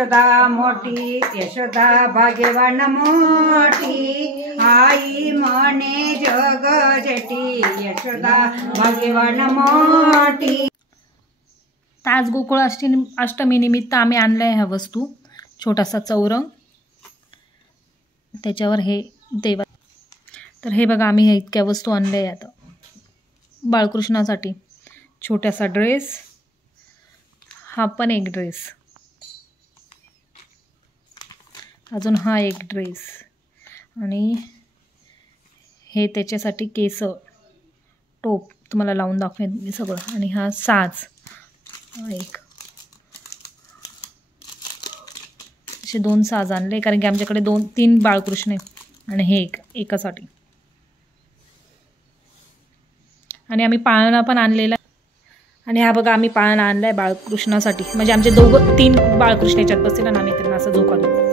यशोदा मोठी यशोदा भाग्यवान मोठी आई म्हणे जग जेठी यशोदा भाग्यवान मोठी। आज गोकुळ अष्टमी निमित्त आम्ही आणलाय ह्या वस्तू, छोटासा चौरंग, त्याच्यावर हे देवा। तर हे बघा आम्ही हे इतक्या वस्तू आणल्या आता बाळकृष्णासाठी। छोटासा ड्रेस, हा पण एक ड्रेस, अजून हा एक ड्रेस, आणि हे त्याच्यासाठी केस, टोप तुम्हाला लावून दाखवेन मी सगळं, आणि हा साज एक, असे 2 साज आणले कारण की आमच्याकडे 2-3 बाळकृष्ण आहे आणि हे एकासाठी। आणि आम्ही पाळणा पण आणलेला, आणि हा बघा आम्ही पाळणा आणलाय बाळकृष्णासाठी, म्हणजे आमचे 2-3 बाळकृष्ण याच्यात बसतील आणि आम्ही त्यांना असं झोका देऊ।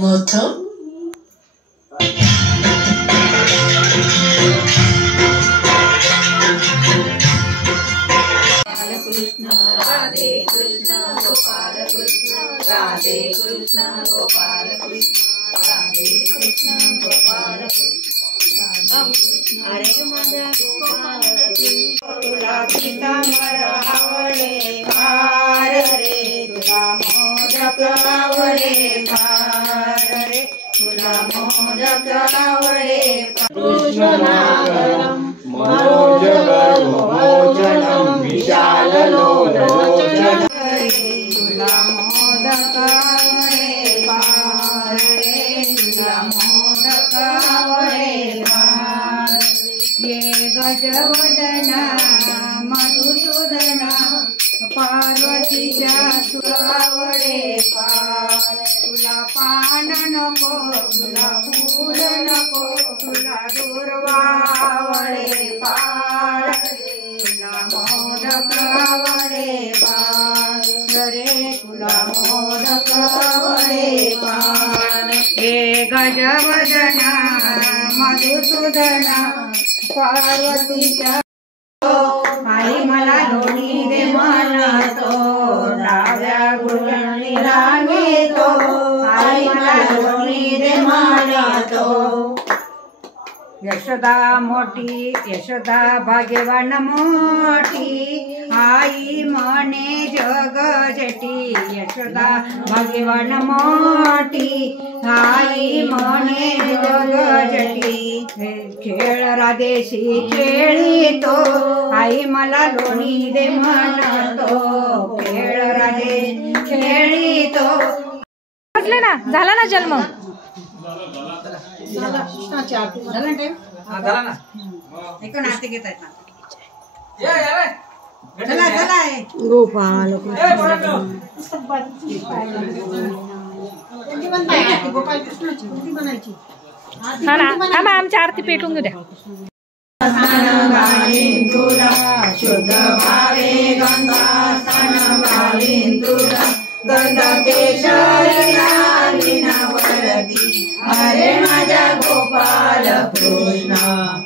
Moto. कृष्ण राधे कृष्ण गोपाल कृष्ण राधे कृष्ण गोपाल कृष्ण राधे कृष्ण गोपाल कृष्ण अरे माझ्या गोपाल तुला पीतांबर आवडे फार रे तुला मोदक आवडे फार रे तुला मोदक आवडे कृष्णनागरं मनोजगमोचनं विशाललोचनं तुला मोदक आवडे फार रे तुला मोदक आवडे फार ये गजवदना मधुसूदना पार्वतीच्या तुला आवडे फार तुला पान नको तुला फूल नको तुला दुर्वा आवडे फार तुला मोदक आवडे फार रे तुला मोदक आवडे फार हे गजवदना मधुसूदना पार्वतीच्या आई मला लोणी दे म्हणतो डाव्या गुळणीला घेतो आई मला लोणी दे म्हणतो यशोदा मोठी यशोदा भाग्यवान मोठी आई म्हणे जग जेठी यशोदा भाग्यवान मोठी आई म्हणे जग जेठी खेळ राधेशी खेळीतो आई मला लोणी दे म्हणतो खेळ राधे खेळीतो ना झाला ना जन्म गोपाल थांबा आमच्या आरती पेटून घेऊ द्या तुला शुद्ध भावे गंगा सन घालीन तुला गंध केशरीनावरती अरे माझ्या गोपाल कृष्ण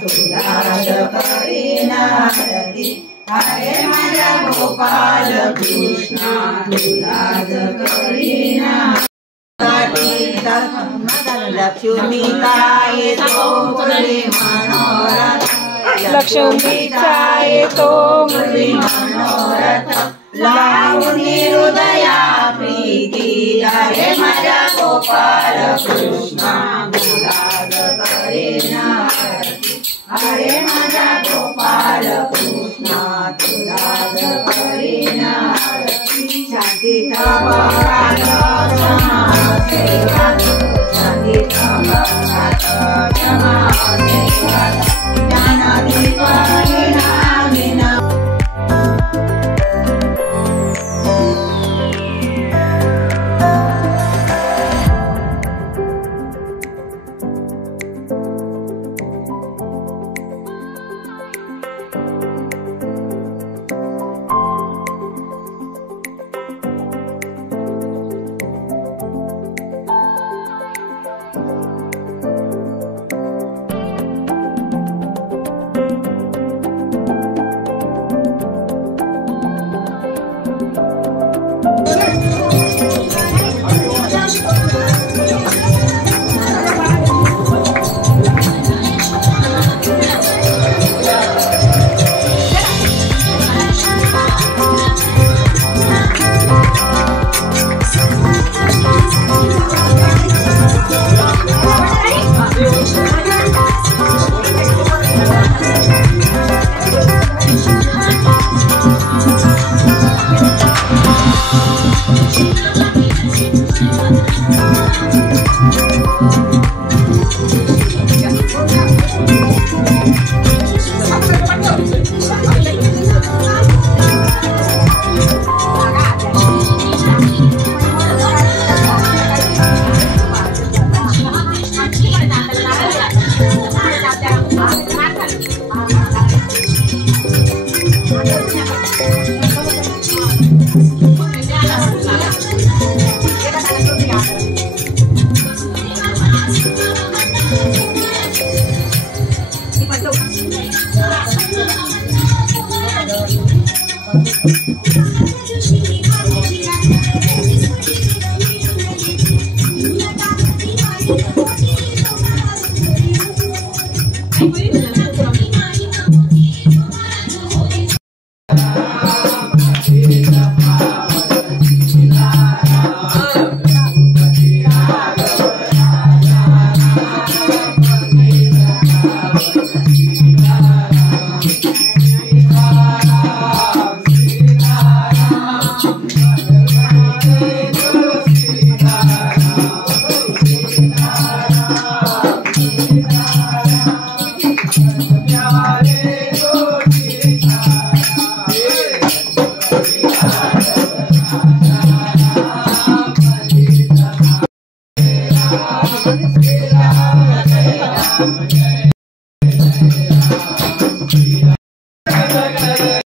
तुला करीनारती अरे माझ्या गोपाल कृष्ण तुला करीना लक्ष्मीचा येतो मुरली मनोरथ लक्ष्मीचा येतो मुरली मनोरथ लावून हृदया प्रीती अरे माझ्या गोपाल कृष्ण गुलाब करीना अरे माझ्या गोपाल कृष्ण तुला करीना शांतीचा बळात क्षमा सेवा शांतीचा बळात क्षमा सेवा ज्ञानदीपाने नामिना